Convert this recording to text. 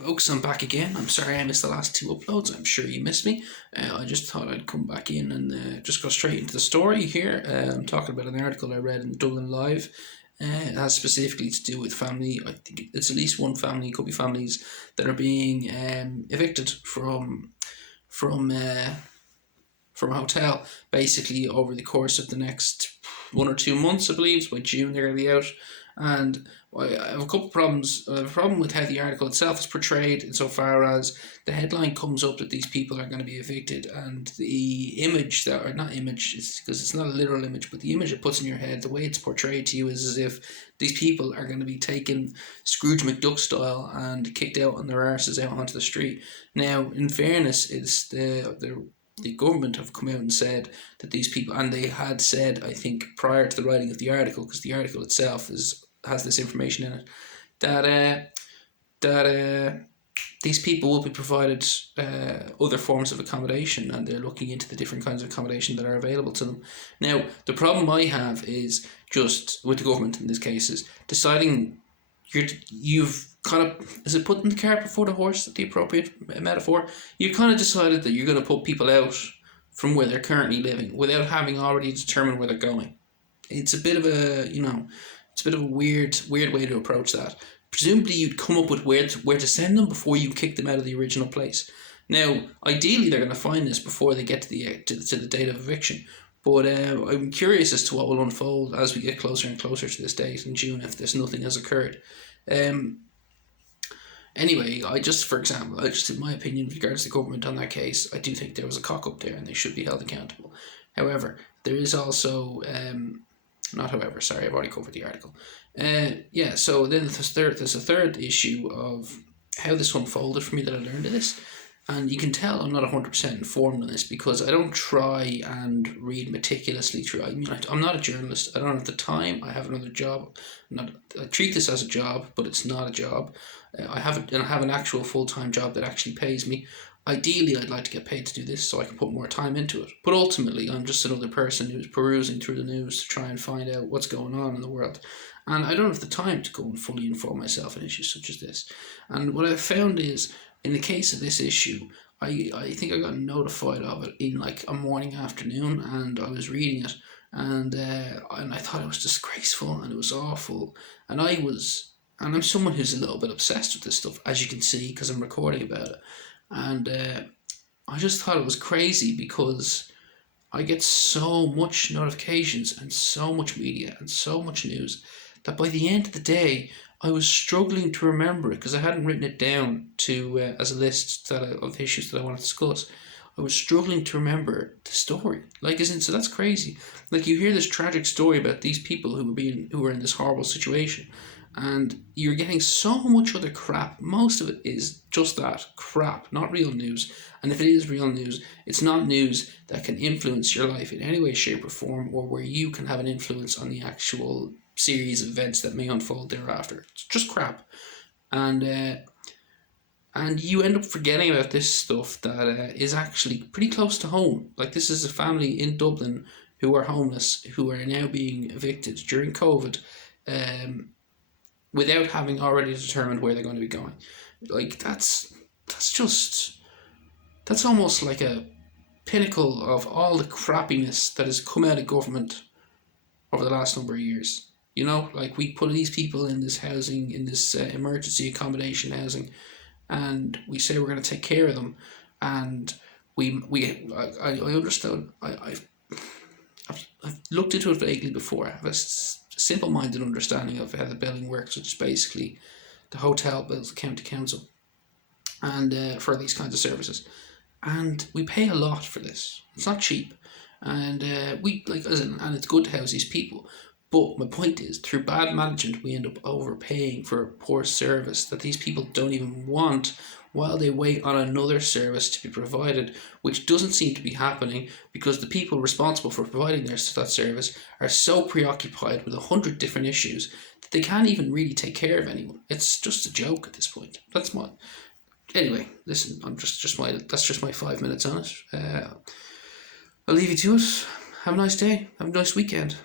Folks, I'm back again. I'm sorry I missed the last two uploads. I'm sure you missed me. I just thought I'd come back in and just go straight into the story here. I'm talking about an article I read in Dublin Live. It has specifically to do with family. I think it's at least one family, it could be families that are being evicted from from a hotel, basically over the course of the next 1 or 2 months. I believe by June they're going to be out. And I have a couple of problems. I have a problem with how the article itself is portrayed, insofar as the headline comes up that these people are going to be evicted, and the image that, or not image, because it's not a literal image, but the image it puts in your head, the way it's portrayed to you, is as if these people are going to be taken Scrooge McDuck style and kicked out on their arses out onto the street. Now, in fairness, it's the government have come out and said that these people, and they had said, I think, prior to the writing of the article, because the article itself has this information in it, that these people will be provided other forms of accommodation, and they're looking into the different kinds of accommodation that are available to them. Now, the problem I have is just with the government in this case is deciding you've kind of, is it putting the cart before the horse, the appropriate metaphor? You kind of decided that you're going to put people out from where they're currently living without having already determined where they're going. It's a bit of a, it's a bit of a weird way to approach that. Presumably you'd come up with where to send them before you kick them out of the original place. Now, ideally they're going to find this before they get to the date of eviction. But I'm curious as to what will unfold as we get closer and closer to this date in June if there's nothing has occurred. Anyway, for example, in my opinion, with regards to the government on that case, I do think there was a cock up there and they should be held accountable. However, there is also, I've already covered the article. So then there's a third issue of how this unfolded for me that I learned of this. And you can tell I'm not 100% informed on this because I don't try and read meticulously through. I mean, I'm not a journalist. I don't have the time. I have another job. I treat this as a job, but it's not a job. I have an actual full-time job that actually pays me. Ideally, I'd like to get paid to do this so I can put more time into it. But ultimately, I'm just another person who's perusing through the news to try and find out what's going on in the world. And I don't have the time to go and fully inform myself on issues such as this. And what I've found is, in the case of this issue, I think I got notified of it in like a morning afternoon, and I was reading it, and I thought it was disgraceful and it was awful, and I'm someone who's a little bit obsessed with this stuff, as you can see, because I'm recording about it, and I just thought it was crazy because I get so much notifications and so much media and so much news that by the end of the day, I was struggling to remember it because I hadn't written it down as a list of issues that I want to discuss. I was struggling to remember the story. So that's crazy. Like, you hear this tragic story about these people who were in this horrible situation, and you're getting so much other crap. Most of it is just that crap, not real news. And if it is real news, it's not news that can influence your life in any way, shape, or form, or where you can have an influence on the actual series of events that may unfold thereafter. It's just crap, and you end up forgetting about this stuff that is actually pretty close to home. Like, this is a family in Dublin who are homeless, who are now being evicted during COVID, without having already determined where they're going to be going. Like, that's almost like a pinnacle of all the crappiness that has come out of government over the last number of years. Like, we put these people in this housing, in this emergency accommodation housing, and we say we're going to take care of them, and I understood. I've looked into it vaguely before. I have a simple-minded understanding of how the billing works, which is basically the hotel bills the county council, and for these kinds of services, and we pay a lot for this. It's not cheap, and and it's good to house these people. But my point is, through bad management, we end up overpaying for a poor service that these people don't even want, while they wait on another service to be provided, which doesn't seem to be happening because the people responsible for providing that service are so preoccupied with 100 different issues that they can't even really take care of anyone. It's just a joke at this point. Anyway, listen, that's just my 5 minutes on it. I'll leave you to it. Have a nice day. Have a nice weekend.